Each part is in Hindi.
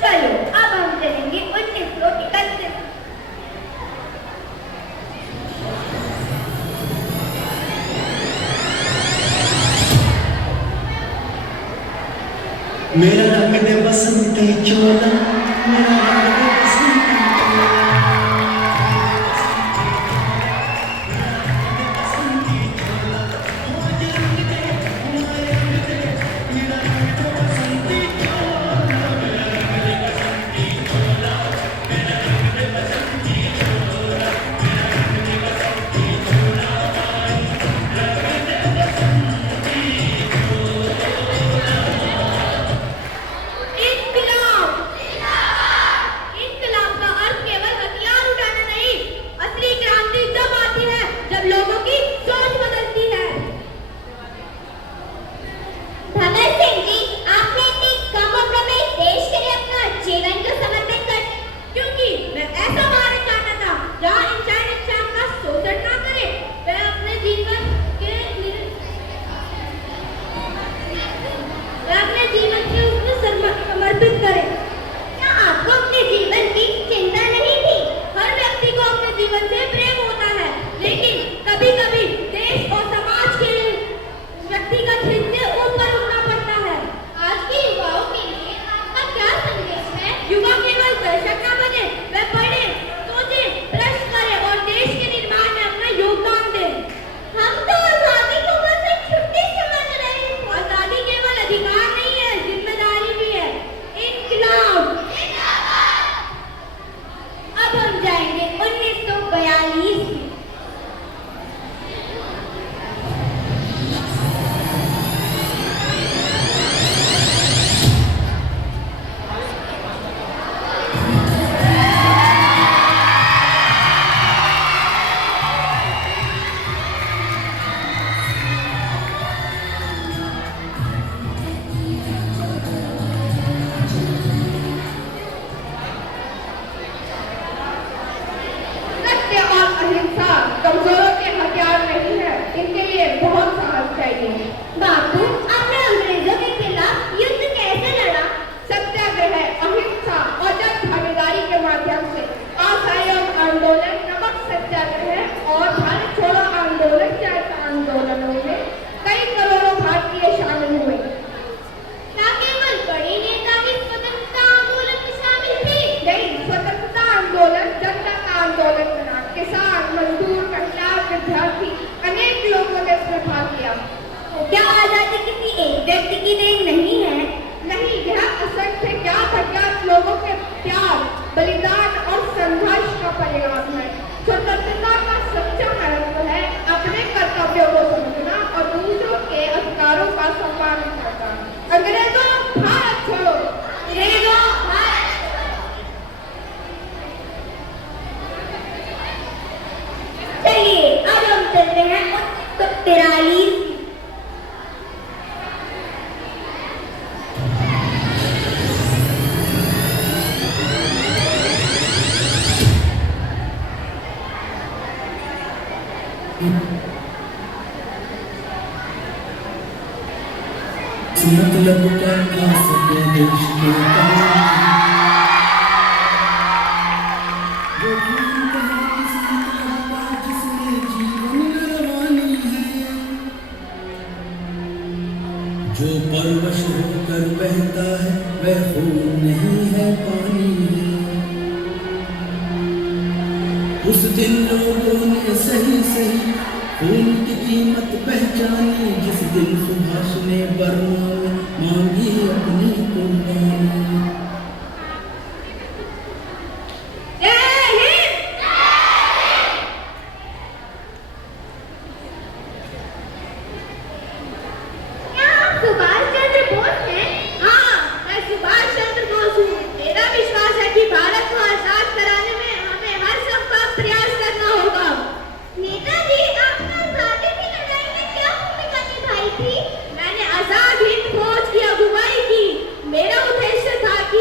चलो अब हम चलेंगे 1931। मेरा रंग दे बसंती चोला, मेरा रंग दे बसंती चोला, बसंती चोला, मुझे रंग दे, मुझे रंग दे, मेरा रंग दे बसंती चोला, मेरा रंग दे बसंती चोला, मेरा रंग दे बसंती चोला, मेरा रंग दे बसंती चोला, रंग दे बसंती चोला। इनकलाब इनकलाब का अर्थ केवल हथियार उठाना नहीं, असली क्रांति तब आती है जब लोगों की सोच बदलती है। भगत सिंह जी, आपने इतनी कम उम्र में देश के लिए अपना जीवन को समर्पित कर, क्योंकि मैं ऐसा भारत चाहता था जहाँ इंसान का शोषण ना करे, वह अपने जीवन के उसमें समर्पित करे। क्या आपको अपने जीवन की चिंता नहीं थी? हर व्यक्ति को अपने जीवन से प्रेम होता है, लेकिन कभी-कभी देश और समाज के व्यक्तिगत हित से ऊपर उठना पड़ता है। आज के युवाओं के लिए आपका क्या संदेश है? युवा केवल दर्शक न बने, वे पढ़े, सोचे, प्रश्न करे और देश के निर्माण में अपना योगदान दे। हम तो आजादी को बस एक छुट्टी समझ रहे हैं। आजादी केवल अधिकार नहीं है, जिम्मेदारी भी है। इनकलाब अब हम जाएंगे 1942 में। सत्य और अहिंसा कमजोरों के हथियार नहीं है, इनके लिए बहुत साहस चाहिए। बापू, आपने अंग्रेजों के खिलाफ युद्ध कैसे लड़ा? सत्याग्रह, अहिंसा और जन भागीदारी के माध्यम से। असहयोग आंदोलन, नमक सत्याग्रह और भारत छोड़ो आंदोलन जैसे आंदोलनों में कई करोड़ों भारतीय शामिल हुए। क्या केवल बड़े नेता भी स्वतंत्रता आंदोलन में शामिल थे? नहीं, स्वतंत्रता आंदोलन जनता का आंदोलन बना। किसान, मजदूर, महिला, विद्यार्थी, अनेक लोगों ने इसमें भाग लिया। क्या आजादी किसी एक व्यक्ति की देन नहीं है? नहीं, यह असंख्य ज्ञात अज्ञात लोगों के त्याग, बलिदान और संघर्ष का परिणाम है। स्वतंत्रता का सच्चा महत्व है अपने कर्तव्यों को समझना और दूसरों के अधिकारों का सम्मान करना। अंग्रेजों भारत छोड़ो, अंग्रेजों भारत छोड़ो। चलिए अब हम चलते हैं 1943। मतलब करना सके देश के काम, वो खून कहे किसी तरह का जिसमें जीवन रवानी है, जो परवश होकर बहता है वह खून नहीं है पानी है। उस दिन लोगों ने सही सही खून की कीमत पहचानी, जिस दिन सुभाष ने बर्मा में मांगी अपनी कुर्बानी। सुभाष चंद्र बोस हैं? हाँ, मैं सुभाष चंद्र बोस हूँ। मेरा विश्वास है कि भारत को आजाद कराने में हमें हर संभव प्रयास करना होगा। नेताजी, आपने आजादी की लड़ाई में क्या भूमिका निभाई थी? मैंने आजाद हिंद फौज की अगुवाई की। मेरा उद्देश्य था कि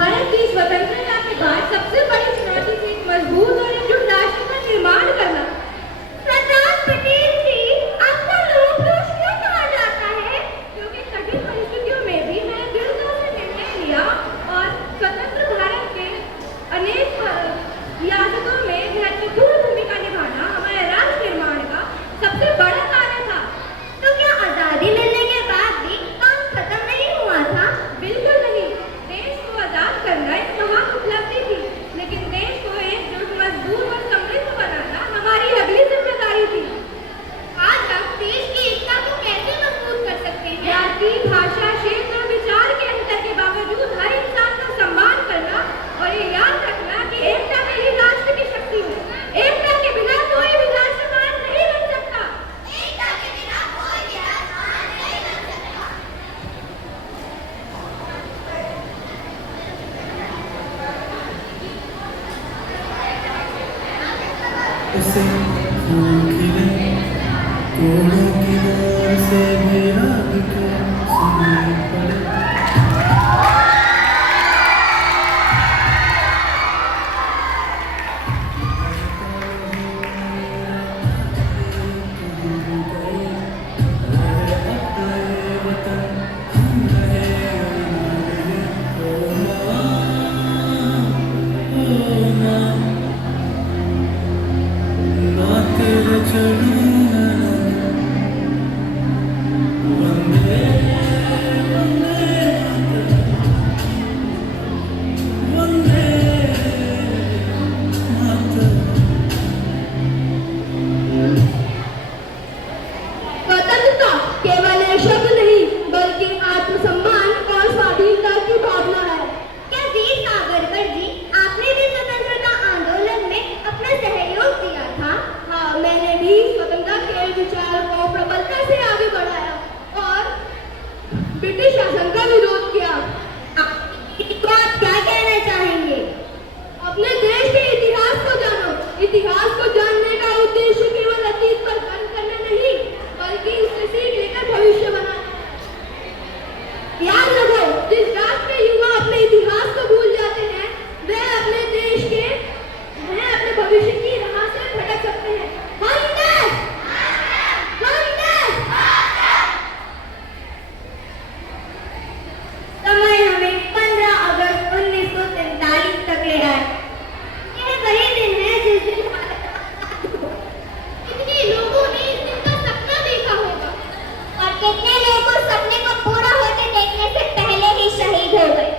भारत की स्वतंत्रता के बाद सबसे बड़ी चुनौती थी एक मजबूत और एकजुट राष्ट्र का निर्माण करना। सरदार पटेल जी, आपका लोह-पुरुष क्यों कहा जाता है? क्योंकि कठिन परिस्थितियों में भी मैंने दृढ़ता से निर्णय लिया और स्वतंत्र भारत के अनेक रियासतों में महत्वपूर्ण भूमिका निभाना हमारे राष्ट्र निर्माण का सबसे बड़ा कार्य था। तो क्या आजादी मिलने के बाद भी काम खत्म नहीं हुआ था? बिल्कुल नहीं। देश को आजाद करना एक महान उपलब्धि थी, लेकिन देश को एकजुट, मजबूत और समृद्ध बनाना हमारी अगली जिम्मेदारी थी। आज हम देश की एकता को कैसे मजबूत कर सकते हैं? जाति, भाषा, क्षेत्र और विचार के अंतर के बावजूद हर इंसान का सम्मान करना और ये याद रखना कि एकता में ही राष्ट्र की शक्ति है। एकता के बिना कोई भी राष्ट्र महान नहीं बन सकता। एकता के बिना कोई भी राष्ट्र महान नहीं बन सकता। उसे फूल खिले कोड़ों की डोर से भी राग के सुनाई पड़े। स्वतंत्रता केवल एक शब्द नहीं, बल्कि आत्मसम्मान और स्वाधीनता की भावना है। क्या वीर सावरकर जी, आपने भी स्वतंत्रता आंदोलन में अपना सहयोग दिया था? हाँ, मैंने भी स्वतंत्रता के विचार को प्रबलता से आगे बढ़ाया और ब्रिटिश शासन का विरोध किया। तो आप क्या कहना चाहेंगे? अपने देश के इतिहास को जानो। इतिहास को जानने का उद्देश्य केवल अतीत पर गर्व करना नहीं, बल्कि उससे सीख लेकर भविष्य बनाना। याद रखो, जिस राष्ट्र के युवा अपने इतिहास को भूल जाते हैं, वे अपने भविष्य की राह से भटक सकते हैं। समय हमें 15 अगस्त 1943 तक ले आए। यह वही दिन है जिस दिन कितने लोगों ने इस दिन का सपना देखा होगा और कितने लोगों सपने को पूरा होते देखने से पहले ही शहीद हो गए।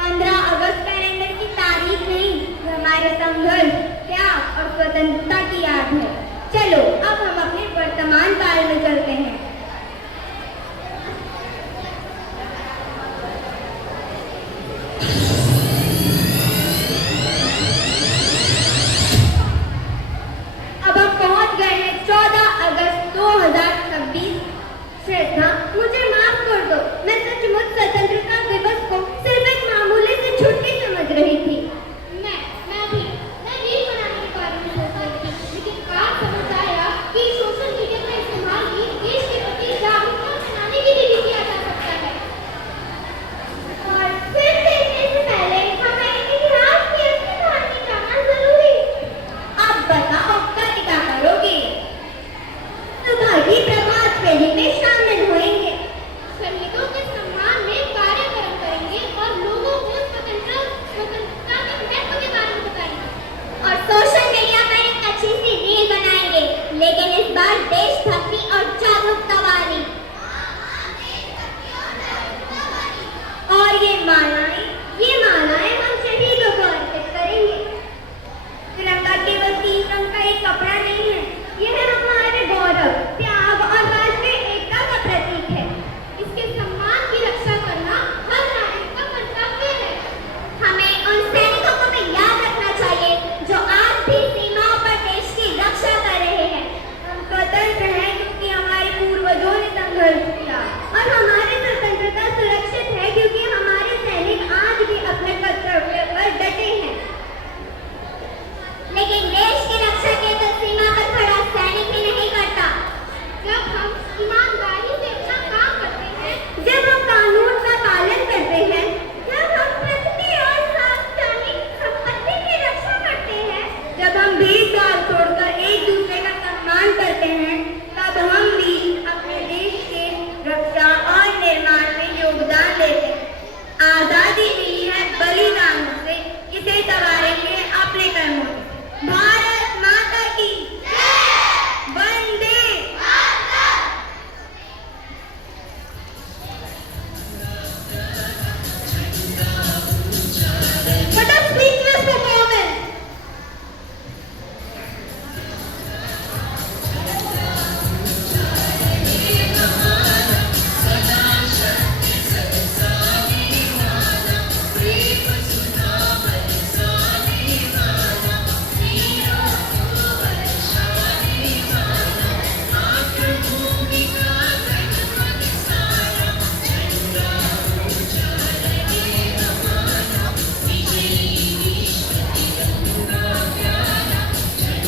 15 अगस्त कैलेंडर की तारीख नहीं, हमारे संघर्ष, त्याग और स्वतंत्रता की याद है। चलो अब हम अपने वर्तमान काल में चलते